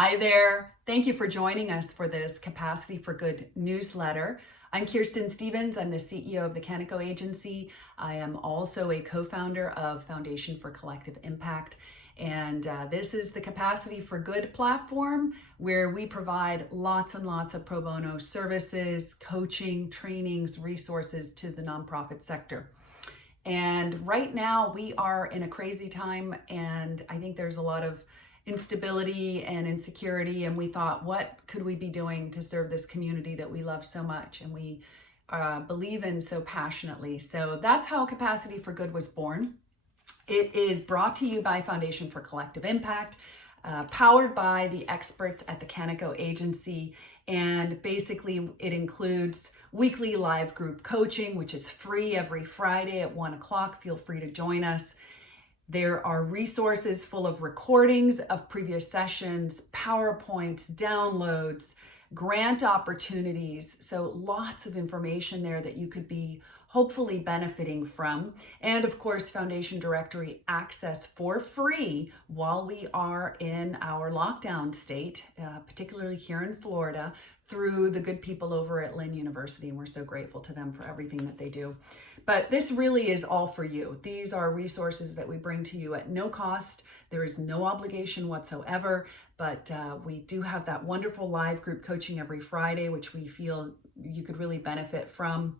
Hi there. Thank you for joining us for this Capacity for Good newsletter. I'm Kirsten Stevens. I'm the CEO of the Kannico Agency. I am also a co-founder of Foundation for Collective Impact. And this is the Capacity for Good platform where we provide lots and lots of pro bono services, coaching, trainings, resources to the nonprofit sector. And right now we are in a crazy time, and I think there's a lot of instability and insecurity, and we thought, what could we be doing to serve this community that we love so much and we believe in so passionately? So that's how Capacity for Good was born. It is brought to you by Foundation for Collective Impact, powered by the experts at the Kannico Agency, and basically it includes weekly live group coaching, which is free every Friday at 1 o'clock. Feel free to join us. There are resources full of recordings of previous sessions, PowerPoints, downloads, grant opportunities. So lots of information there that you could be hopefully benefiting from. And of course, Foundation Directory access for free while we are in our lockdown state, particularly here in Florida, through the good people over at Lynn University. And we're so grateful to them for everything that they do. But this really is all for you. These are resources that we bring to you at no cost. There is no obligation whatsoever, but we do have that wonderful live group coaching every Friday, which we feel you could really benefit from.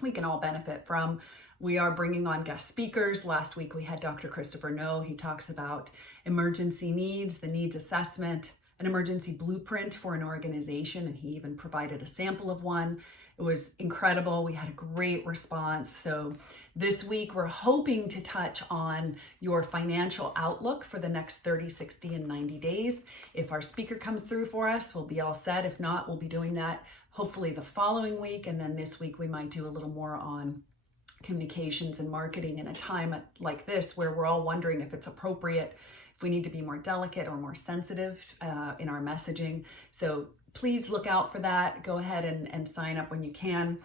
We can all benefit from. We are bringing on guest speakers. Last week we had Dr. Christopher No. He talks about emergency needs, the needs assessment, an emergency blueprint for an organization, and he even provided a sample of one. It was incredible. We had a great response. So this week we're hoping to touch on your financial outlook for the next 30, 60, and 90 days. If our speaker comes through for us, we'll be all set. If not, we'll be doing that hopefully the following week. And then this week we might do a little more on communications and marketing in a time like this where we're all wondering if it's appropriate, if we need to be more delicate or more sensitive in our messaging. So please look out for that. Go ahead and sign up when you can.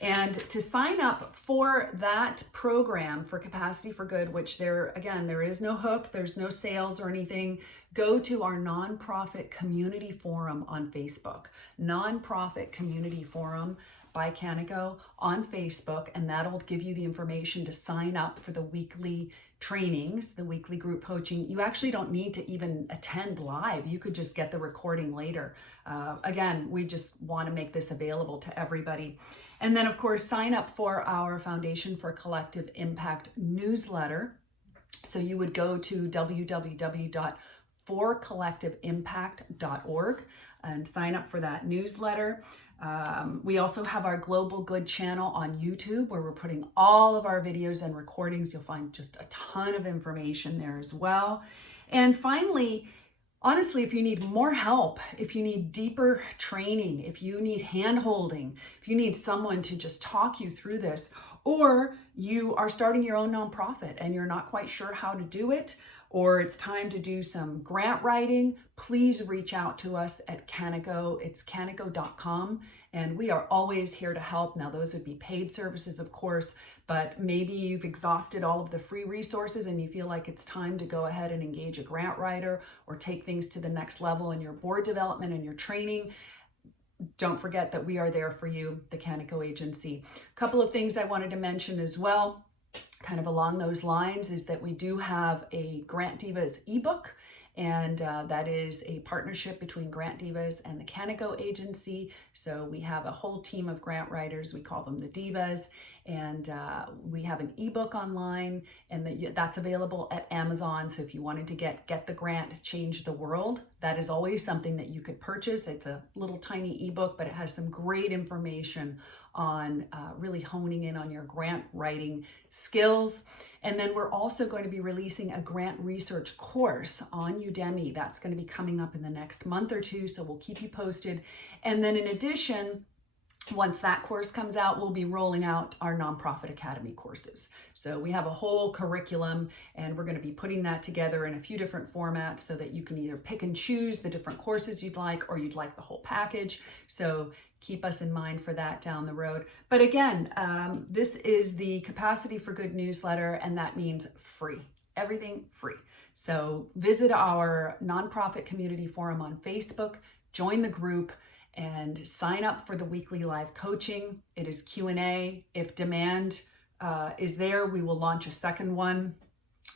And to sign up for that program for Capacity for Good, which there is no hook, there's no sales or anything, go to our nonprofit community forum on Facebook. Nonprofit Community Forum by Kannico on Facebook, and that'll give you the information to sign up for the weekly trainings, the weekly group coaching. You actually don't need to even attend live. You could just get the recording later. Again, we just want to make this available to everybody. And then of course, sign up for our Foundation for Collective Impact newsletter. So you would go to www.forcollectiveimpact.org and sign up for that newsletter. We also have our Global Good channel on YouTube where we're putting all of our videos and recordings. You'll find just a ton of information there as well. And finally, honestly, if you need more help, if you need deeper training, if you need hand-holding, if you need someone to just talk you through this, or you are starting your own nonprofit and you're not quite sure how to do it, or it's time to do some grant writing, please reach out to us at Kannico. It's kannico.com, and we are always here to help. Now, those would be paid services, of course, but maybe you've exhausted all of the free resources and you feel like it's time to go ahead and engage a grant writer or take things to the next level in your board development and your training. Don't forget that we are there for you, the Kannico Agency. A couple of things I wanted to mention as well, kind of along those lines, is that we do have a Grant Divas ebook, and that is a partnership between Grant Divas and the Kannico Agency. So we have a whole team of grant writers. We call them the Divas, and we have an ebook online, and that's available at Amazon. So if you wanted to get the grant, Change the World, that is always something that you could purchase. It's a little tiny ebook, but it has some great information on really honing in on your grant writing skills. And then we're also going to be releasing a grant research course on Udemy. That's going to be coming up in the next month or two, so we'll keep you posted. And then in addition, once that course comes out, we'll be rolling out our Nonprofit Academy courses. So we have a whole curriculum, and we're going to be putting that together in a few different formats so that you can either pick and choose the different courses you'd like, or you'd like the whole package. So keep us in mind for that down the road. But again, this is the Capacity for Good newsletter, and that means free. Everything free. So visit our nonprofit community forum on Facebook, join the group, and sign up for the weekly live coaching. It is Q&A. If demand is there, we will launch a second one.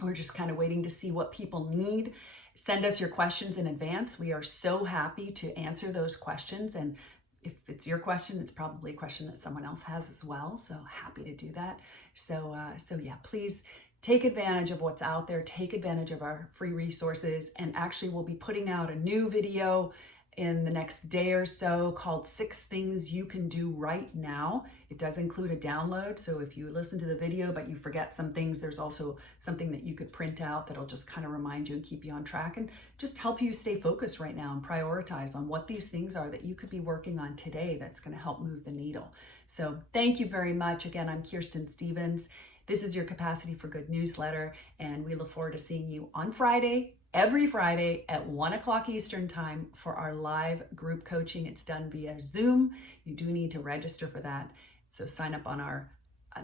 We're just kind of waiting to see what people need. Send us your questions in advance. We are so happy to answer those questions. And if it's your question, it's probably a question that someone else has as well. So happy to do that. So yeah, please take advantage of what's out there. Take advantage of our free resources. And actually, we'll be putting out a new video in the next day or so called 6 Things You Can Do Right Now. It does include a download. So if you listen to the video, but you forget some things, there's also something that you could print out that'll just kind of remind you and keep you on track and just help you stay focused right now and prioritize on what these things are that you could be working on today that's going to help move the needle. So thank you very much. Again, I'm Kirsten Stevens. This is your Capacity for Good newsletter, and we look forward to seeing you on Friday, every Friday at 1 o'clock Eastern time for our live group coaching. It's done via Zoom. You do need to register for that. So sign up on our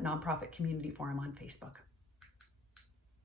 nonprofit community forum on Facebook.